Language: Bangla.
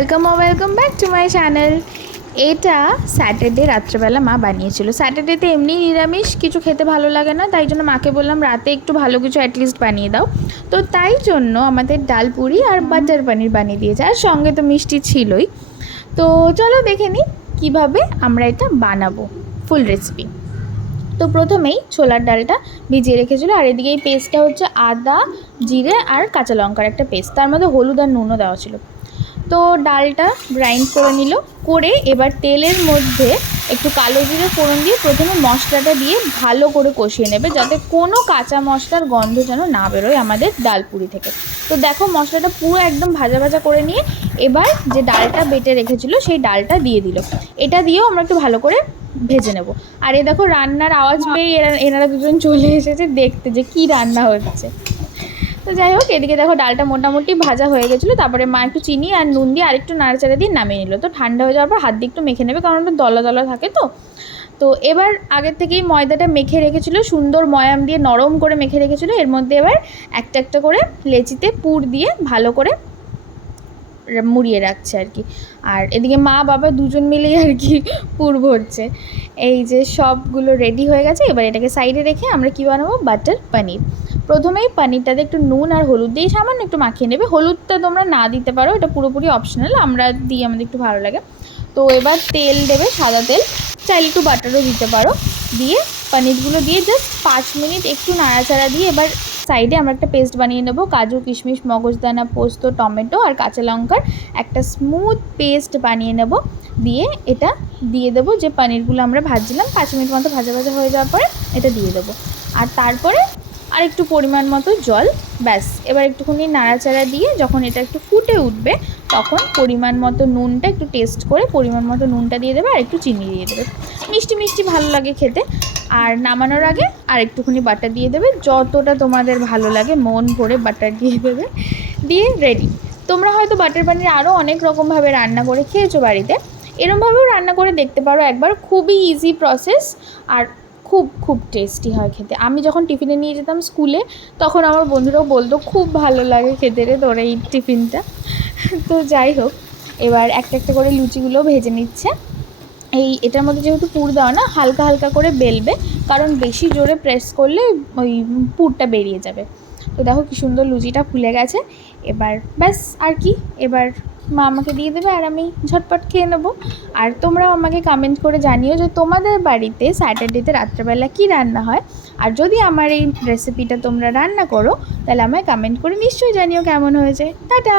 Welcome back to my channel. এটা স্যাটারডে রাত্রেবেলা মা বানিয়েছিল। স্যাটারডেতে এমনি নিরামিষ কিছু খেতে ভালো লাগে না, তাই জন্য মাকে বললাম রাতে একটু ভালো কিছু অ্যাটলিস্ট বানিয়ে দাও। তো তাই জন্য আমাদের ডাল পুরি আর বাটার পনির বানিয়ে দিয়েছে, আর সঙ্গে তো মিষ্টি ছিলই। তো চলো দেখে নিই কীভাবে আমরা এটা বানাবো, ফুল রেসিপি। তো প্রথমেই ছোলার ডালটা ভিজিয়ে রেখেছিলো, আর এদিকে এই পেস্টটা হচ্ছে আদা, জিরে আর কাঁচা লঙ্কার একটা পেস্ট, তার মধ্যে হলুদ আর নুনও দেওয়া ছিল। তো ডালটা গ্রাইন্ড করে নিল, করে এবার তেলের মধ্যে একটু কালো জিরে ফোড়ন দিয়ে প্রথমে মশলাটা দিয়ে ভালো করে কষিয়ে নেবে, যাতে কোনো কাঁচা মশলার গন্ধ যেন না বেরোয় আমাদের ডাল পুরি থেকে। তো দেখো মশলাটা পুরো একদম ভাজা ভাজা করে নিয়ে এবার যে ডালটা বেটে রেখেছিল সেই ডালটা দিয়ে দিল। এটা দিয়েও আমরা একটু ভালো করে ভেজে নেব। আর এ দেখো রান্নার আওয়াজ পেয়ে এনারা দুজন চলে এসেছে দেখতে যে কি রান্না হচ্ছে। তো যাই হোক, এদিকে দেখো ডালটা মোটামুটি ভাজা হয়ে গেছিলো। তারপরে মা একটু চিনি আর নুন দিয়ে আরেকটু নাড়াচাড়া দিয়ে নামিয়ে নিল। তো ঠান্ডা হয়ে যাওয়ার পর হাত দিয়ে একটু মেখে নেবে, কারণ ওটা দলা দলা থাকে। তো এবার আগের থেকেই ময়দাটা মেখে রেখেছিলো, সুন্দর ময়াম দিয়ে নরম করে মেখে রেখেছিলো। এর মধ্যে এবার একটা একটা করে লেচিতে পুর দিয়ে ভালো করে মুড়িয়ে রাখছে আর কি। আর এদিকে মা বাবা দুজন মিলেই আর কি পুর ভরছে। এই যে সবগুলো রেডি হয়ে গেছে, এবার এটাকে সাইডে রেখে আমরা কী বানাবো, বাটার পনির। প্রথমেই পনিরটাতে একটু নুন আর হলুদ দিয়ে সামান্য একটু মাখিয়ে নেবে। হলুদটা তোমরা না দিতে পারো, এটা পুরোপুরি অপশনাল, আমরা দিই, আমাদের একটু ভালো লাগে। তো এবার তেল দেবে, সাদা তেল, চাইলে একটু বাটারও দিতে পারো। দিয়ে পনিরগুলো দিয়ে জাস্ট 5 মিনিট একটু নাড়াচাড়া দিয়ে এবার সাইডে আমরা একটা পেস্ট বানিয়ে নেব। কাজু, কিশমিশ, মগজদানা, পোস্ত, টমেটো আর কাঁচা লঙ্কার একটা স্মুথ পেস্ট বানিয়ে নেব। দিয়ে এটা দিয়ে দেবো, যে পনিরগুলো আমরা ভাজছিলাম 5 মিনিট মতো ভাজা ভাজা হয়ে যাওয়ার পরে এটা দিয়ে দেবো। আর তারপরে আর একটু পরিমাণ মতো জল, ব্যাস। এবার একটুখানি নাড়াচাড়া দিয়ে যখন এটা একটু ফুটে উঠবে তখন পরিমাণ মতো নুনটা একটু টেস্ট করে পরিমাণ মতো নুনটা দিয়ে দেবে, আর একটু চিনি দিয়ে দেবে। মিষ্টি মিষ্টি ভালো লাগে খেতে। আর নামানোর আগে আর একটুখানি বাটার দিয়ে দেবে, যতটা তোমাদের ভালো লাগে মন ভরে বাটার দিয়ে দেবে। দিয়ে রেডি। তোমরা হয়তো বাটার পনির আরও অনেক রকমভাবে রান্না করে খেয়েছো বাড়িতে, এরমভাবেও রান্না করে দেখতে পারো একবার। খুবই ইজি প্রসেস আর খুব খুব টেস্টি হয় খেতে। আমি যখন টিফিনে নিয়ে যেতাম স্কুলে, তখন আমার বন্ধুরাও বলতো খুব ভালো লাগে খেতে রে তোর এই টিফিনটা। তো যাই হোক, এবার একটা একটা করে লুচিগুলো ভেজে নিচ্ছে। এটার মধ্যে যেহেতু পুর দেওয়া না, হালকা হালকা করে বেলবে, কারণ বেশি জোরে প্রেস করলে ওই পুরটা বেরিয়ে যাবে। তো দেখো কি সুন্দর লুচিটা ফুলে গেছে। এবার ব্যাস, আর কি, এবার মা আমাকে দিয়ে দেবে আর আমি ঝটপট খেয়ে নেবো। আর তোমরাও আমাকে কমেন্ট করে জানিও যে তোমাদের বাড়িতে স্যাটারডেতে রাত্রেবেলা কী রান্না হয়। আর যদি আমার এই রেসিপিটা তোমরা রান্না করো, তাহলে আমায় কমেন্ট করে নিশ্চয়ই জানিও কেমন হয়েছে। টাটা।